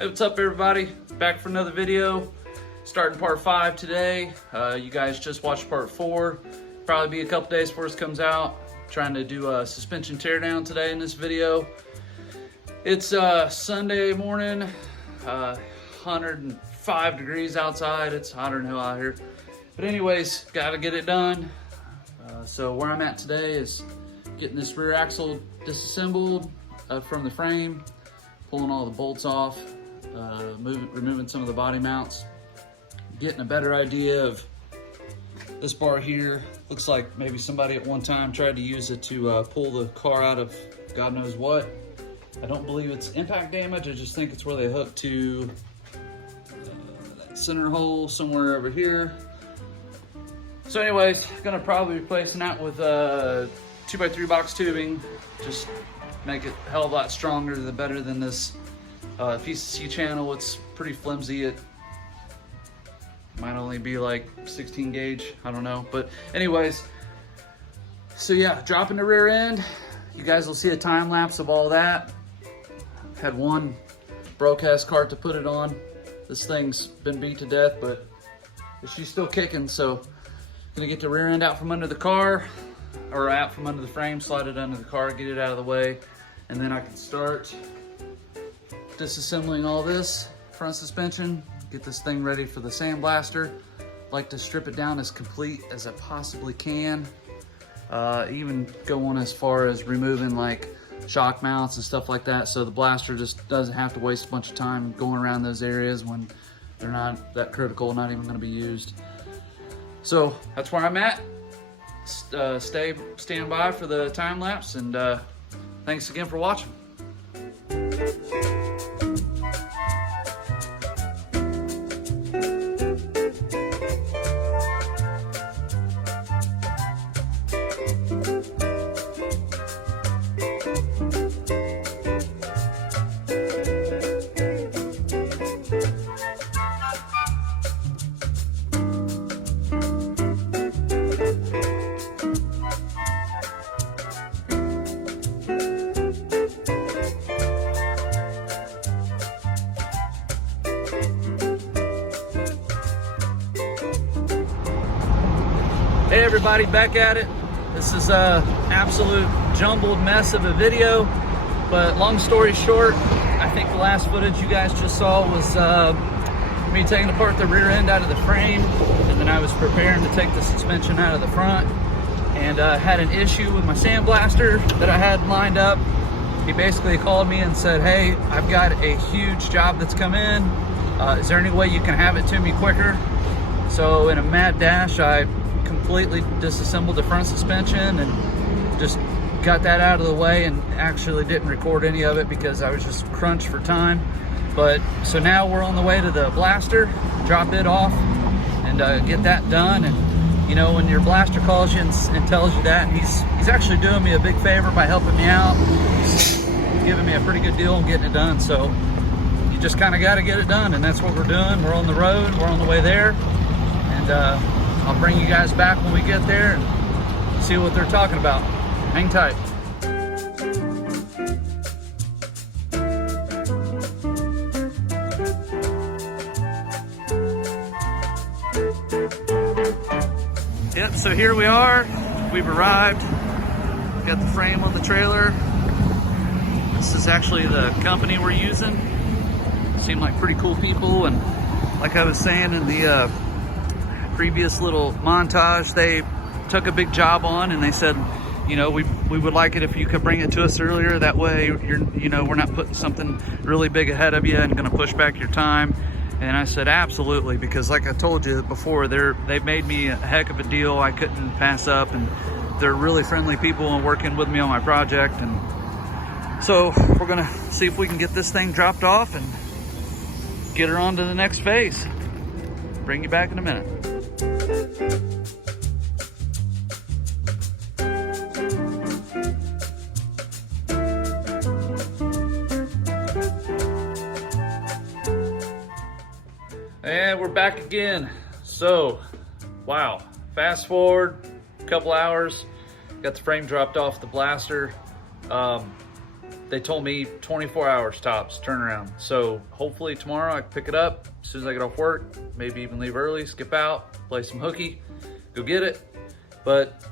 Hey, what's up everybody? Back for another video. Starting part 5 today. You guys just watched part 4. Probably be a couple days before this comes out. Trying to do a suspension teardown today in this video. It's Sunday morning, 105 degrees outside. It's hotter than hell out here. But anyways, gotta get it done. So where I'm at today is getting this rear axle disassembled from the frame, pulling all the bolts off, removing some of the body mounts, getting a better idea of this bar here. Looks like maybe somebody at one time tried to use it to pull the car out of God knows what. I don't believe it's impact damage. I just think it's where they hook to that center hole somewhere over here. So anyways, gonna probably be replacing that with 2x3 box tubing. Just make it a hell of a lot stronger, the better than this PCC channel. It's pretty flimsy. It might only be like 16 gauge, I don't know. But anyways, so yeah, dropping the rear end. You guys will see a time lapse of all that. Had one broke-ass cart to put it on. This thing's been beat to death, but she's still kicking. So gonna get the rear end out from under the car, or out from under the frame, slide it under the car, get it out of the way, and then I can start disassembling all this front suspension, get this thing ready for the sandblaster. Like to strip it down as complete as I possibly can. Even going as far as removing like shock mounts and stuff like that, so the blaster just doesn't have to waste a bunch of time going around those areas when they're not that critical, not even going to be used. So that's where I'm at. Stand by for the time lapse, and thanks again for watching. Hey everybody, back at it. This is a absolute jumbled mess of a video, but long story short, I think the last footage you guys just saw was me taking apart the rear end out of the frame, and then I was preparing to take the suspension out of the front, and had an issue with my sandblaster that I had lined up. He basically called me and said, hey, I've got a huge job that's come in. Is there any way you can have it to me quicker? So in a mad dash, I completely disassembled the front suspension and just got that out of the way, and actually didn't record any of it because I was just crunched for time. But so now we're on the way to the blaster, drop it off and get that done. And you know, when your blaster calls you and tells you that, he's actually doing me a big favor by helping me out. He's giving me a pretty good deal on getting it done. So you just kind of got to get it done, and that's what we're doing. We're on the road, we're on the way there, and I'll bring you guys back when we get there and see what they're talking about. Hang tight. Yep, so here we are. We've arrived. Got the frame on the trailer. This is actually the company we're using. Seem like pretty cool people, and like I was saying in the previous little montage, they took a big job on, and they said, you know, we would like it if you could bring it to us earlier. That way, we're not putting something really big ahead of you and going to push back your time. And I said, absolutely, because like I told you before, they've made me a heck of a deal I couldn't pass up, and they're really friendly people and working with me on my project. And so we're gonna see if we can get this thing dropped off and get her on to the next phase. Bring you back in a minute. And we're back again. So, wow, fast forward a couple hours, got the frame dropped off the blaster. they told me 24 hours tops turnaround. So hopefully tomorrow I can pick it up as soon as I get off work, maybe even leave early, skip out, play some hooky, go get it. But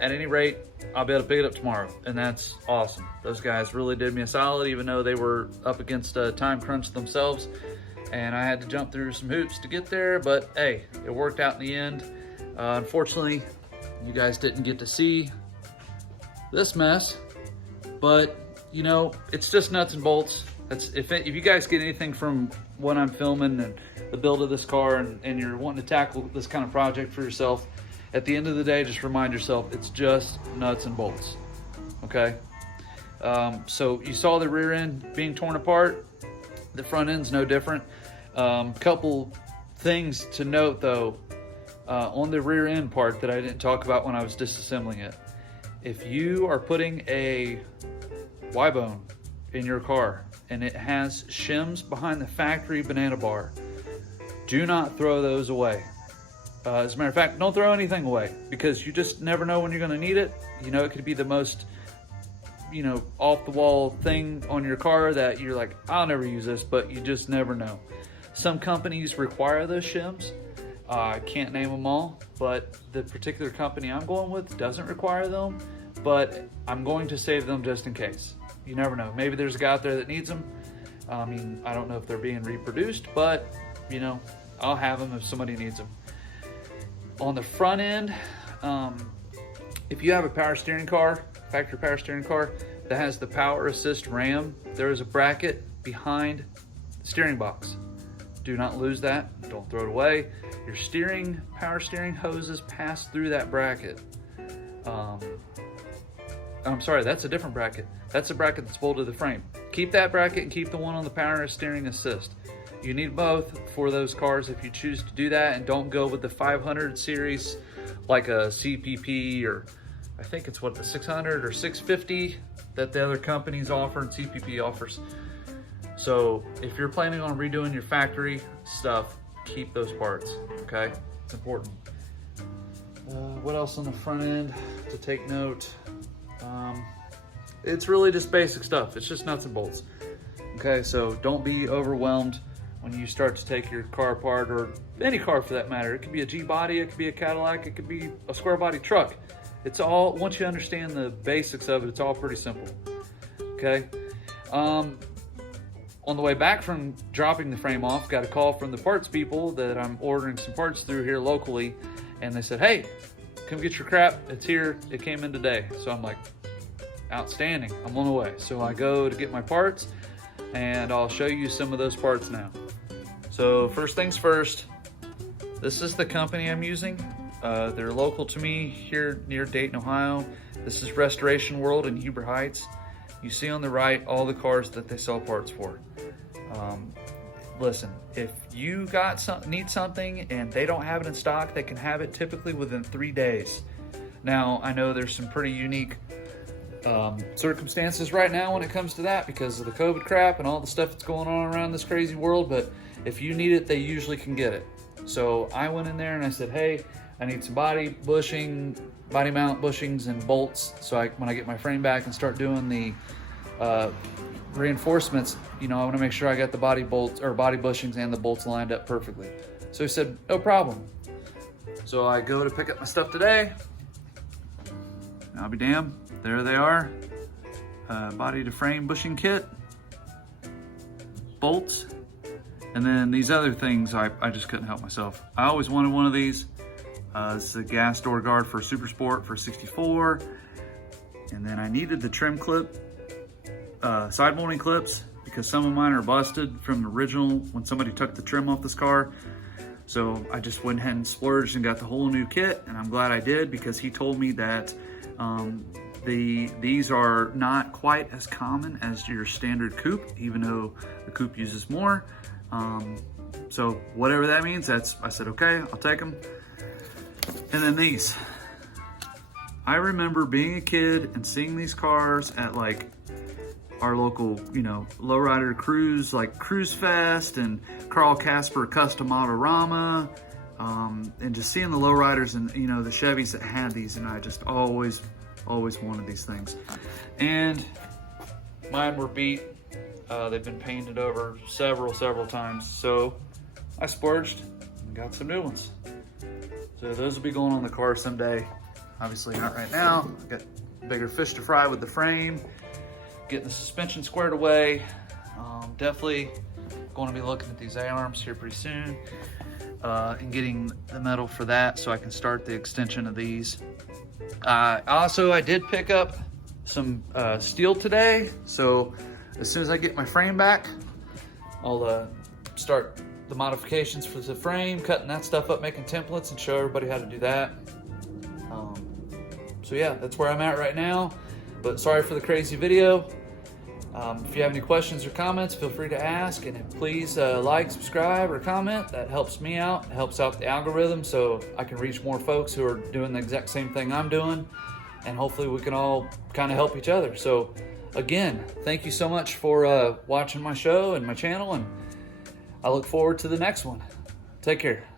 at any rate, I'll be able to pick it up tomorrow, and that's awesome. Those guys really did me a solid, even though they were up against a time crunch themselves, and I had to jump through some hoops to get there, but hey, it worked out in the end. Unfortunately, you guys didn't get to see this mess, but you know, it's just nuts and bolts. If you guys get anything from what I'm filming and the build of this car, and you're wanting to tackle this kind of project for yourself, at the end of the day, just remind yourself, it's just nuts and bolts, okay? So you saw the rear end being torn apart. The front end's no different. Couple things to note though, on the rear end part that I didn't talk about when I was disassembling it. If you are putting a Y-bone in your car and it has shims behind the factory banana bar, do not throw those away. As a matter of fact, don't throw anything away, because you just never know when you're gonna need it. You know, it could be the most, you know, off the wall thing on your car that you're like, I'll never use this, but you just never know. Some companies require those shims. I can't name them all, but the particular company I'm going with doesn't require them, but I'm going to save them just in case. You never know. Maybe there's a guy out there that needs them. I mean, I don't know if they're being reproduced, but you know, I'll have them if somebody needs them. On the front end, if you have a power steering car, factory power steering car that has the power assist RAM, there is a bracket behind the steering box. Do not lose that. Don't throw it away. Your power steering hoses pass through that bracket. I'm sorry, that's a different bracket. That's a bracket that's bolted to the frame. Keep that bracket and keep the one on the power steering assist. You need both for those cars if you choose to do that, and don't go with the 500 series like a CPP, or I think it's what, the 600 or 650 that the other companies offer and CPP offers. So if you're planning on redoing your factory stuff, keep those parts, okay? It's important. What else on the front end to take note? It's really just basic stuff. It's just nuts and bolts. Okay, so don't be overwhelmed when you start to take your car apart, or any car for that matter. It could be a G-body, it could be a Cadillac, it could be a square body truck. It's all, once you understand the basics of it, it's all pretty simple, okay? On the way back from dropping the frame off, got a call from the parts people that I'm ordering some parts through here locally, and they said, hey, come get your crap, it's here, it came in today. So I'm like, outstanding, I'm on the way. So I go to get my parts, and I'll show you some of those parts now. So first things first, this is the company I'm using. They're local to me here near Dayton, Ohio. This is Restoration World in Huber Heights. You see on the right all the cars that they sell parts for. Listen, if you need something and they don't have it in stock, they can have it typically within 3 days. Now, I know there's some pretty unique circumstances right now when it comes to that because of the COVID crap and all the stuff that's going on around this crazy world, but if you need it, they usually can get it. So I went in there and I said, hey, I need some body mount bushings and bolts, so when I get my frame back and start doing the reinforcements, you know, I want to make sure I got the body bushings and the bolts lined up perfectly. So he said, no problem. So I go to pick up my stuff today. I'll be damned, there they are. Body to frame bushing kit, bolts, and then these other things I just couldn't help myself. I always wanted one of these. This is a gas door guard for Super Sport for 64. And then I needed the trim clip, side molding clips, because some of mine are busted from the original when somebody took the trim off this car. So I just went ahead and splurged and got the whole new kit, and I'm glad I did, because he told me that these are not quite as common as your standard coupe, even though the coupe uses more. So whatever that means, I said, okay, I'll take them. And then these. I remember being a kid and seeing these cars at like our local, you know, lowrider cruise, like Cruise Fest and Carl Casper Custom Autorama, and just seeing the lowriders and, you know, the Chevys that had these, and I just always wanted these things. And Mine were beat. They've been painted over several times. So I splurged and got some new ones. So those will be going on the car someday. Obviously not right now. I got bigger fish to fry with the frame, getting the suspension squared away. Definitely going to be looking at these A-arms here pretty soon and getting the metal for that so I can start the extension of these. I did pick up some steel today, so as soon as I get my frame back, I'll start the modifications for the frame, cutting that stuff up, making templates, and show everybody how to do that. So yeah, that's where I'm at right now, but sorry for the crazy video. If you have any questions or comments, feel free to ask, and please like, subscribe, or comment. That helps me out, it helps out the algorithm, so I can reach more folks who are doing the exact same thing I'm doing, and hopefully we can all kind of help each other. So again, thank you so much for watching my show and my channel, and I look forward to the next one. Take care.